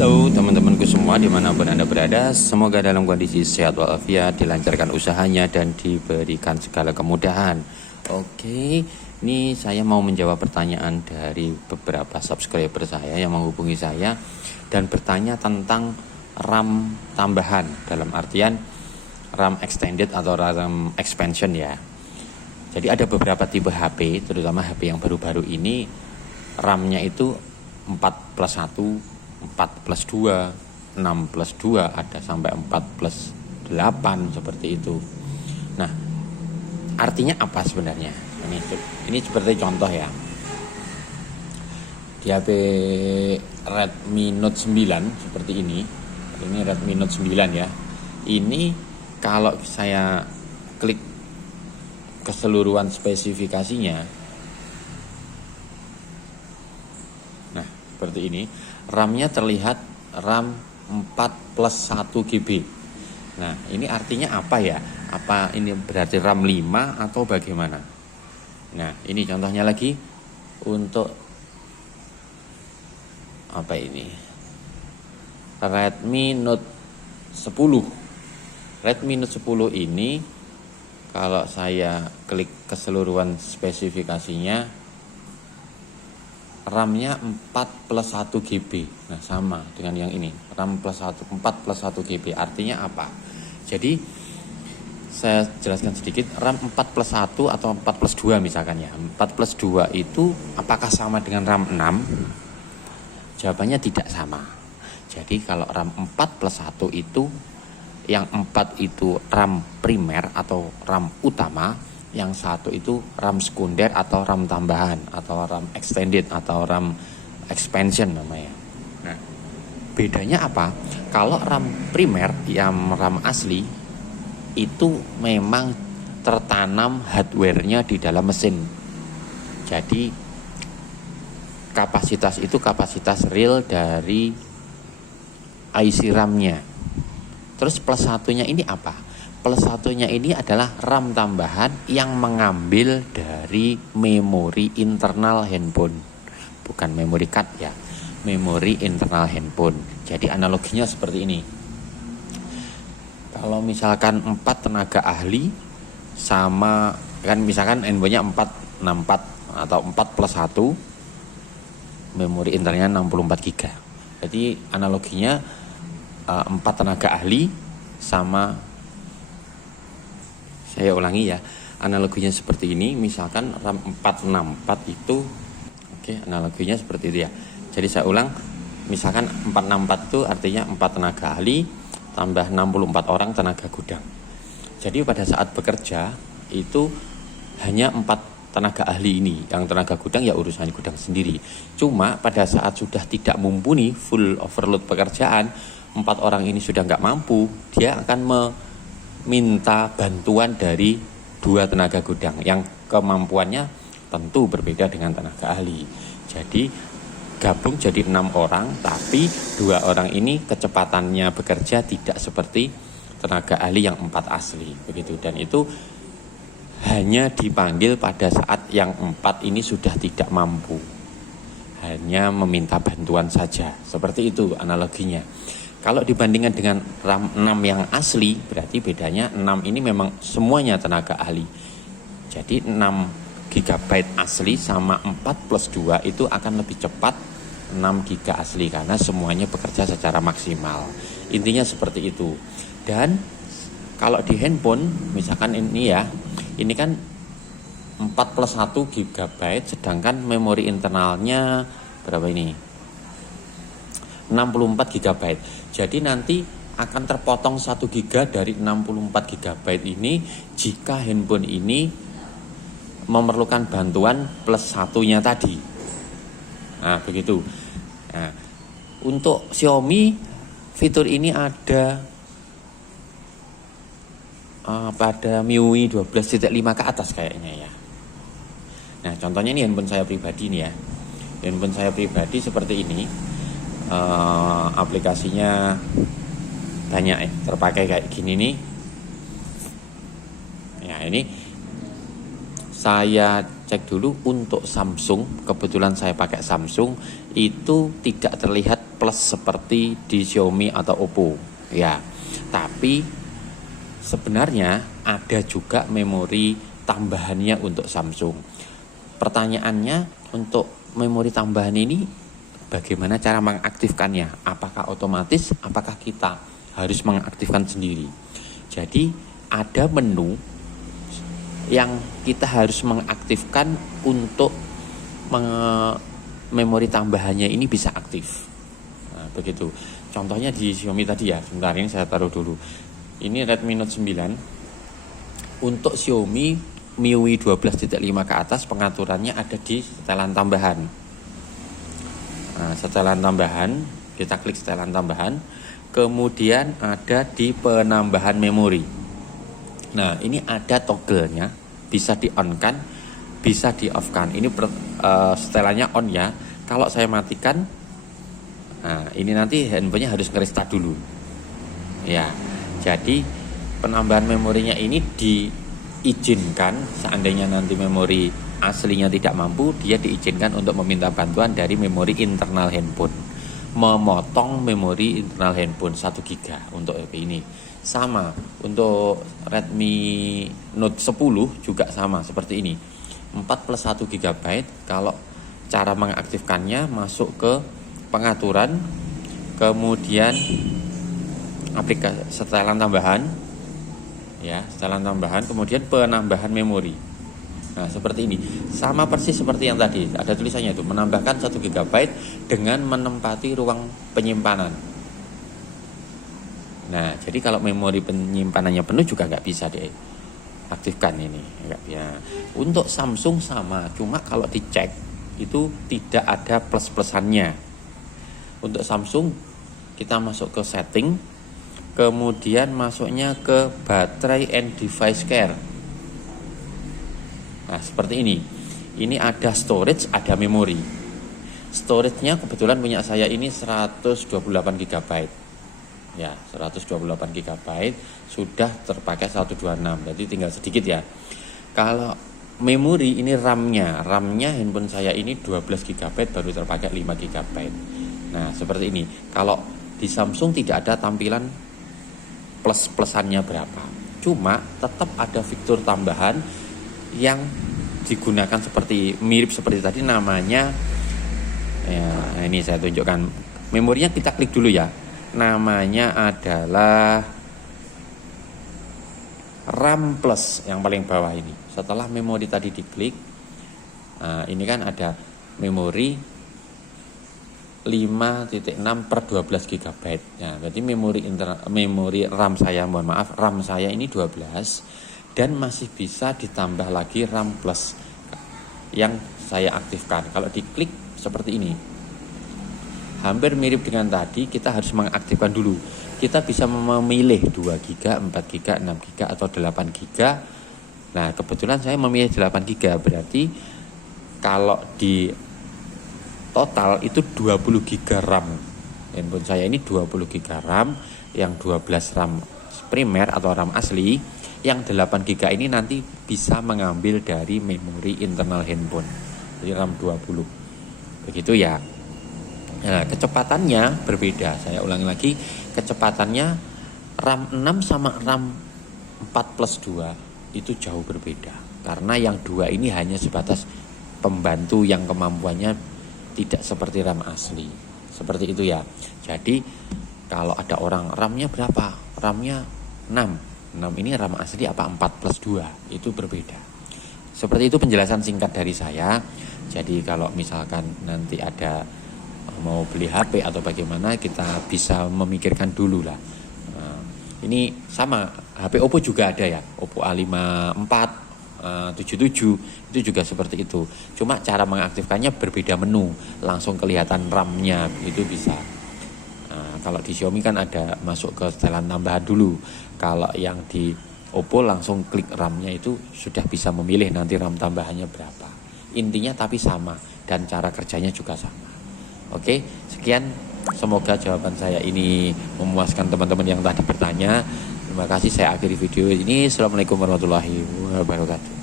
Halo teman-temanku semua dimanapun Anda berada. Semoga dalam kondisi sehat walafiat, dilancarkan usahanya dan diberikan segala kemudahan. Oke, ini saya mau menjawab pertanyaan dari beberapa subscriber saya yang menghubungi saya dan bertanya tentang RAM tambahan, dalam artian RAM extended atau RAM expansion ya. Jadi ada beberapa tipe HP, terutama HP yang baru-baru ini RAM-nya itu 4+1, 4+2, 6+2, ada sampai 4+8 seperti itu. Nah, artinya apa sebenarnya? Ini seperti contoh ya. Di HP Redmi Note 9 seperti ini Redmi Note 9 ya. Ini kalau saya klik keseluruhan spesifikasinya, nah seperti ini, RAM-nya terlihat RAM 4+1 GB. Nah, ini artinya apa ya? Apa ini berarti RAM 5 atau bagaimana? Nah, ini contohnya lagi untuk apa ini? Redmi Note 10. Redmi Note 10 ini kalau saya klik keseluruhan spesifikasinya, RAM-nya 4+1 GB. Nah, sama dengan yang ini. RAM 4+1 GB. Artinya apa? Jadi saya jelaskan sedikit. RAM 4+1 atau 4+2 misalkan ya. 4+2 itu apakah sama dengan RAM 6? Jawabannya tidak sama. Jadi kalau RAM 4+1 itu, yang 4 itu RAM primer atau RAM utama, yang satu itu RAM sekunder atau RAM tambahan atau RAM extended atau RAM expansion namanya. Nah, bedanya apa? Kalau RAM primer, yang RAM asli itu memang tertanam hardware-nya di dalam mesin. Jadi kapasitas itu kapasitas real dari IC RAM-nya. Terus plus satunya ini apa? Plus satunya ini adalah RAM tambahan yang mengambil dari memori internal handphone. Bukan memori card ya, memori internal handphone. Jadi analoginya seperti ini. Kalau misalkan 4 tenaga ahli sama, kan misalkan handphonenya 464 atau 4+1, memori internalnya 64 GB. Jadi analoginya 4 tenaga ahli sama, saya ulangi ya, analoginya seperti ini. Misalkan RAM 464 itu, oke, analoginya seperti itu ya. Jadi saya ulang, misalkan 464 itu artinya 4 tenaga ahli tambah 64 orang tenaga gudang. Jadi pada saat bekerja itu hanya 4 tenaga ahli ini. Yang tenaga gudang ya urusan gudang sendiri. Cuma pada saat sudah tidak mumpuni, full overload pekerjaan, 4 orang ini sudah nggak mampu, dia akan minta bantuan dari 2 tenaga gudang yang kemampuannya tentu berbeda dengan tenaga ahli. Jadi gabung jadi 6 orang, tapi 2 orang ini kecepatannya bekerja tidak seperti tenaga ahli yang 4 asli begitu. Dan itu hanya dipanggil pada saat yang 4 ini sudah tidak mampu, hanya meminta bantuan saja. Seperti itu analoginya. Kalau dibandingkan dengan RAM 6 yang asli, berarti bedanya 6 ini memang semuanya tenaga ahli. Jadi 6 GB asli sama 4+2 itu akan lebih cepat 6 GB asli karena semuanya bekerja secara maksimal. Intinya seperti itu. Dan kalau di handphone, misalkan ini ya, ini kan 4+1 GB, sedangkan memori internalnya berapa ini? 64 GB. Jadi nanti akan terpotong 1 GB dari 64 GB ini jika handphone ini memerlukan bantuan plus satunya tadi. Nah, begitu. Nah, untuk Xiaomi fitur ini ada pada MIUI 12.5 ke atas kayaknya ya. Nah, contohnya ini handphone saya pribadi nih ya. Handphone saya pribadi seperti ini. Aplikasinya banyak ya, terpakai kayak gini nih. Ya, ini saya cek dulu untuk Samsung. Kebetulan saya pakai Samsung, itu tidak terlihat plus seperti di Xiaomi atau Oppo ya. Tapi sebenarnya ada juga memori tambahannya untuk Samsung. Pertanyaannya, untuk memori tambahan ini bagaimana cara mengaktifkannya? Apakah otomatis? Apakah kita harus mengaktifkan sendiri? Jadi ada menu yang kita harus mengaktifkan untuk memori tambahannya ini bisa aktif. Nah, begitu. Contohnya di Xiaomi tadi ya. Sebentar, ini saya taruh dulu. Ini Redmi Note 9. Untuk Xiaomi MIUI 12.5 ke atas pengaturannya ada di setelan tambahan. Nah, setelan tambahan, kita klik setelan tambahan, kemudian ada di penambahan memori. Nah, ini ada toggle-nya, bisa di-on-kan, bisa di-off-kan. Ini setelannya on ya. Kalau saya matikan, nah ini nanti handphonenya harus nge-restart dulu. Ya, jadi penambahan memorinya ini diizinkan seandainya nanti memori aslinya tidak mampu, dia diizinkan untuk meminta bantuan dari memori internal handphone, memotong memori internal handphone 1 GB untuk HP ini. Sama untuk Redmi Note 10 juga sama seperti ini, 4 plus 1 GB. Kalau cara mengaktifkannya masuk ke pengaturan, kemudian aplikasi setelan tambahan ya, setelan tambahan, kemudian penambahan memori. Nah, seperti ini. Sama persis seperti yang tadi. Ada tulisannya itu, menambahkan 1 GB dengan menempati ruang penyimpanan. Nah, jadi kalau memori penyimpanannya penuh juga nggak bisa diaktifkan ini. Nggak bisa. Untuk Samsung sama, cuma kalau dicek itu tidak ada plus-plusannya. Untuk Samsung kita masuk ke setting, kemudian masuknya ke baterai and device care. Nah, seperti ini. Ini ada storage, ada memori. Storage-nya kebetulan punya saya ini 128 GB. Ya, 128 GB sudah terpakai 126. Jadi tinggal sedikit ya. Kalau memori ini RAM-nya handphone saya ini 12 GB baru terpakai 5 GB. Nah, seperti ini. Kalau di Samsung tidak ada tampilan plus-plusannya berapa. Cuma tetap ada fitur tambahan yang digunakan mirip seperti tadi, namanya ya, ini saya tunjukkan. Memorinya kita klik dulu ya. Namanya adalah RAM Plus yang paling bawah ini. Setelah memori tadi diklik, nah, ini kan ada memori 5.6 per 12 GB. Nah, berarti memori RAM saya, RAM saya ini 12 dan masih bisa ditambah lagi RAM Plus yang saya aktifkan. Kalau diklik seperti ini, hampir mirip dengan tadi, kita harus mengaktifkan dulu. Kita bisa memilih 2 GB, 4 GB, 6 GB atau 8 GB. Nah, kebetulan saya memilih 8 GB, berarti kalau di total itu 20 GB RAM. Handphone saya ini 20 GB RAM, yang 12 RAM primer atau RAM asli, yang 8 GB ini nanti bisa mengambil dari memori internal handphone. Jadi RAM 20. Begitu ya. Nah, kecepatannya berbeda. Saya ulangi lagi, kecepatannya RAM 6 sama RAM 4+2 itu jauh berbeda. Karena yang 2 ini hanya sebatas pembantu yang kemampuannya tidak seperti RAM asli. Seperti itu ya. Jadi kalau ada orang RAM-nya berapa? RAM-nya 6 ini RAM asli apa 4+2? Itu berbeda. Seperti itu penjelasan singkat dari saya. Jadi kalau misalkan nanti ada mau beli HP atau bagaimana, kita bisa memikirkan dulu lah. Ini sama, HP Oppo juga ada ya, Oppo A54, 77 itu juga seperti itu. Cuma cara mengaktifkannya berbeda menu, langsung kelihatan RAM-nya itu bisa. Kalau di Xiaomi kan ada masuk ke setelan tambahan dulu. Kalau yang di Oppo langsung klik RAM-nya itu sudah bisa memilih nanti RAM tambahannya berapa. Intinya tapi sama dan cara kerjanya juga sama. Oke, sekian. Semoga jawaban saya ini memuaskan teman-teman yang tadi bertanya. Terima kasih, saya akhiri video ini. Assalamualaikum warahmatullahi wabarakatuh.